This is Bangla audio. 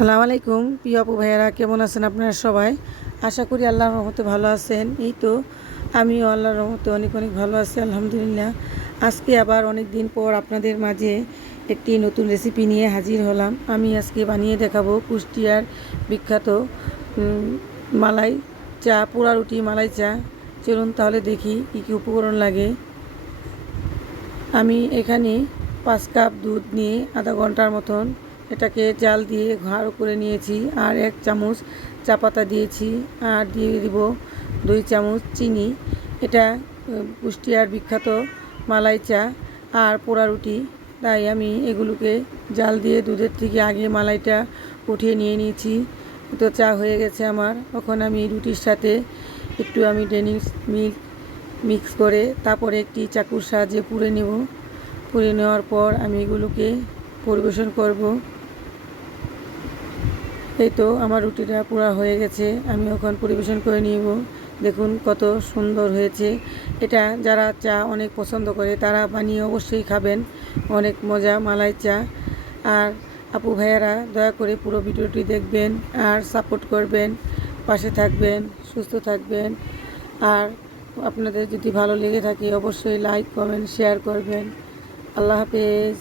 আসসালামু আলাইকুম। প্রিয় আপু ভাইয়েরা, কেমন আছেন আপনারা সবাই? আশা করি আল্লাহর রহমতে ভালো আছেন। এই তো, আমিও আল্লাহর রহমতে অনেক অনেক ভালো আছি, আলহামদুলিল্লাহ। আজকে আবার অনেক দিন পর আপনাদের মাঝে একটি নতুন রেসিপি নিয়ে হাজির হলাম। আমি আজকে বানিয়ে দেখাবো কুষ্টিয়ার বিখ্যাত মালাই চা, পোড়া রুটি মালাই চা। চলুন তাহলে দেখি কী কী উপকরণ লাগে। আমি এখানে পাঁচ কাপ দুধ নিয়ে আধা ঘণ্টার মতন এটাকে জাল দিয়ে ঘাড় করে নিয়েছি আর এক চামচ চা পাতা দিয়েছি আর দিয়ে দিব দুই চামচ চিনি। এটা কুষ্টিয়ার বিখ্যাত মালাই চা আর পোড়া রুটি। তাই আমি এগুলোকে জাল দিয়ে দুধের থেকে আগে মালাইটা উঠিয়ে নিয়ে নিয়েছি। তো চা হয়ে গেছে আমার। তখন আমি রুটির সাথে একটু আমি ডেনিস মিল্ক মিক্স করে তারপরে একটি চাকুর সাহায্যে পুড়ে নেব। পুড়ে নেওয়ার পর আমি এগুলোকে পরিবেশন করব। এই তো, আমার রুটিটা পুরা হয়ে গেছে, আমি ওখান পরিবেশন করে নিব। দেখুন কত সুন্দর হয়েছে। এটা যারা চা অনেক পছন্দ করে, তারা বানিয়ে অবশ্যই খাবেন। অনেক মজা, মালাই চা। আর আপু ভাইয়ারা, দয়া করে পুরো ভিডিওটি দেখবেন আর সাপোর্ট করবেন, পাশে থাকবেন, সুস্থ থাকবেন। আর আপনাদের যদি ভালো লেগে থাকে, অবশ্যই লাইক, কমেন্ট, শেয়ার করবেন। আল্লাহ হাফেজ।